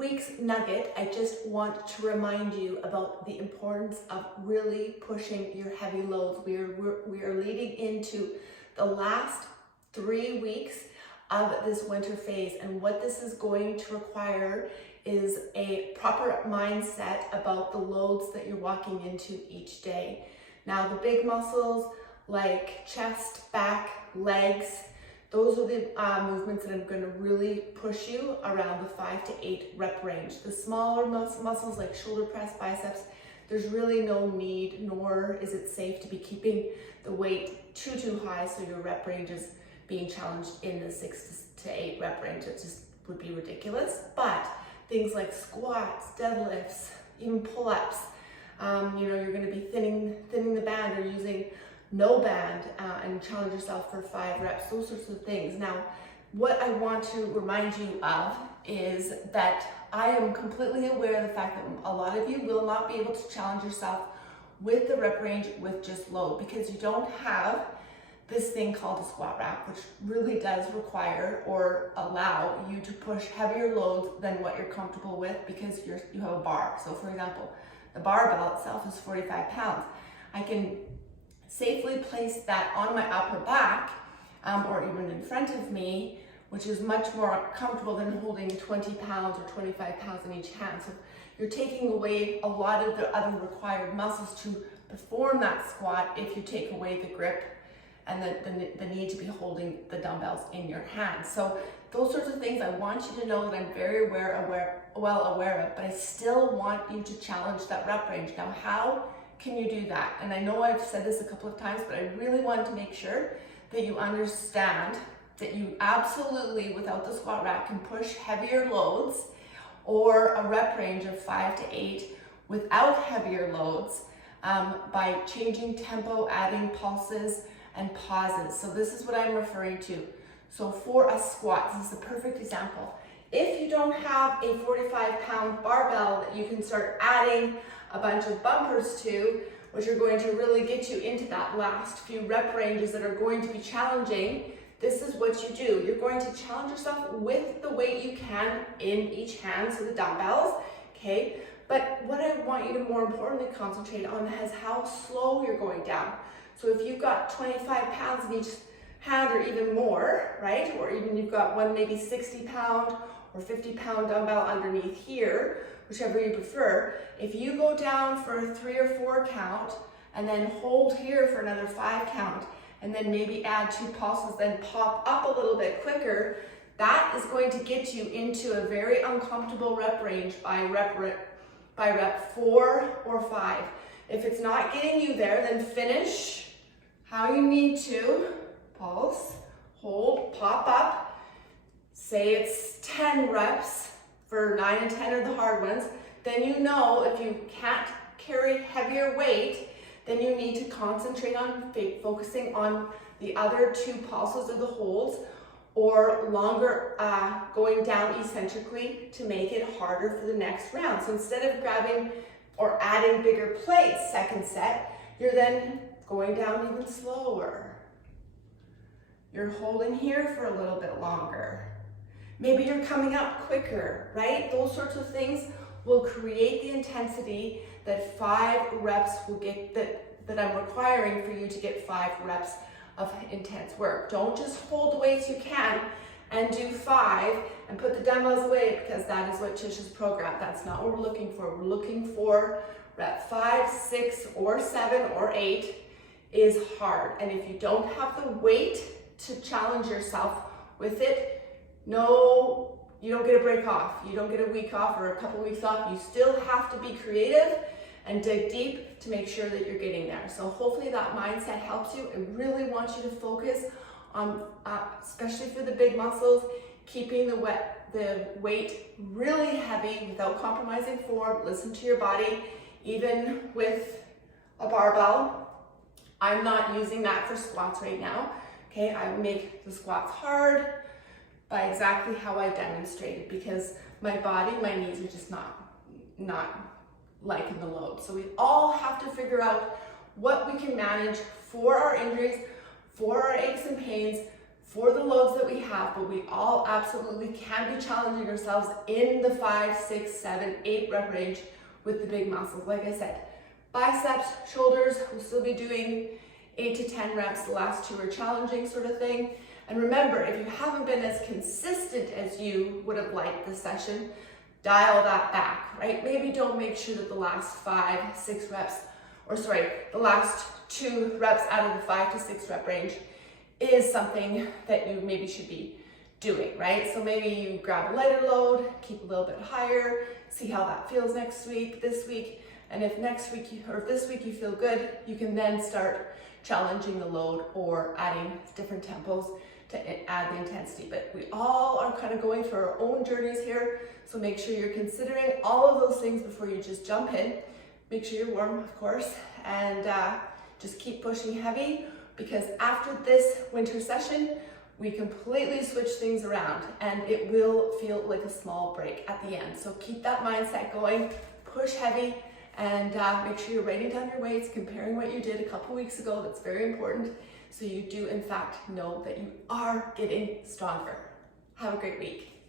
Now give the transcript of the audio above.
week's nugget, I just want to remind you about the importance of really pushing your heavy loads. We are leading into the last 3 weeks of this winter phase, and what this is going to require is a proper mindset about the loads that you're walking into each day. Now, the big muscles like chest, back, legs, those are the movements that I'm going to really push you around the 5 to 8 rep range. The smaller muscles like shoulder press, biceps, there's really no need, nor is it safe to be keeping the weight too high so your rep range is being challenged in the 6 to 8 rep range. It just would be ridiculous. But things like squats, deadlifts, even pull-ups, you're going to be thinning the band or using no band and challenge yourself for 5 reps, those sorts of things. Now, what I want to remind you of is that I am completely aware of the fact that a lot of you will not be able to challenge yourself with the rep range with just load, because you don't have this thing called a squat rack, which really does require or allow you to push heavier loads than what you're comfortable with because you have a bar. So for example, the barbell itself is 45 pounds. I can safely place that on my upper back or even in front of me, which is much more comfortable than holding 20 pounds or 25 pounds in each hand. So you're taking away a lot of the other required muscles to perform that squat if you take away the grip and the need to be holding the dumbbells in your hands. So those sorts of things I want you to know that I'm very well aware of, but I still want you to challenge that rep range. Now, how can you do that? And I know I've said this a couple of times, but I really want to make sure that you understand that you absolutely, without the squat rack, can push heavier loads or a rep range of 5 to 8 without heavier loads by changing tempo, adding pulses and pauses. So this is what I'm referring to. So for a squat, this is a perfect example. If you don't have a 45-pound barbell that you can start adding a bunch of bumpers to, which are going to really get you into that last few rep ranges that are going to be challenging, this is what you do. You're going to challenge yourself with the weight you can in each hand, so the dumbbells, okay? But what I want you to more importantly concentrate on is how slow you're going down. So if you've got 25 pounds in each hand or even more, right? Or even you've got one maybe 60-pound or 50-pound dumbbell underneath here, whichever you prefer. If you go down for a 3 or 4 count and then hold here for another 5 count and then maybe add 2 pulses, then pop up a little bit quicker, that is going to get you into a very uncomfortable rep range by rep 4 or 5. If it's not getting you there, then finish how you need to. Pulse, hold, pop up. Say it's 10 reps for 9 and 10 are the hard ones. Then you know if you can't carry heavier weight, then you need to concentrate on focusing on the other 2 pulses of the holds or longer going down eccentrically to make it harder for the next round. So instead of grabbing or adding bigger plates second set, you're then going down even slower. You're holding here for a little bit longer. Maybe you're coming up quicker, right? Those sorts of things will create the intensity that 5 reps will get, that I'm requiring for you to get 5 reps of intense work. Don't just hold the weights you can and do 5 and put the dumbbells away, because that is what Tish'S program. That's not what we're looking for. We're looking for rep 5, 6, or 7, or 8 is hard. And if you don't have the weight to challenge yourself with it, no, you don't get a break off. You don't get a week off or a couple weeks off. You still have to be creative and dig deep to make sure that you're getting there. So hopefully that mindset helps you. I really want you to focus on, especially for the big muscles, keeping the weight really heavy without compromising form. Listen to your body, even with a barbell. I'm not using that for squats right now. Okay, I make the squats hard by exactly how I demonstrated, because my body, my knees are just not liking the load. So we all have to figure out what we can manage for our injuries, for our aches and pains, for the loads that we have, but we all absolutely can be challenging ourselves in the 5, 6, 7, 8 rep range with the big muscles. Like I said, biceps, shoulders, we'll still be doing 8 to 10 reps. The last 2 are challenging sort of thing. And remember, if you haven't been as consistent as you would have liked this session, dial that back, right? Maybe don't make sure that the last 5, 6 reps, the last 2 reps out of the 5 to 6 rep range is something that you maybe should be doing, right? So maybe you grab a lighter load, keep a little bit higher, see how that feels next week, this week, and if next week or this week you feel good, you can then start challenging the load or adding different tempos to add the intensity. But we all are kind of going through our own journeys here, so make sure you're considering all of those things before you just jump in. Make sure you're warm, of course, and just keep pushing heavy, because after this winter session, we completely switch things around and it will feel like a small break at the end. So keep that mindset going, push heavy, and make sure you're writing down your weights, comparing what you did a couple weeks ago. That's very important, so you do in fact know that you are getting stronger. Have a great week.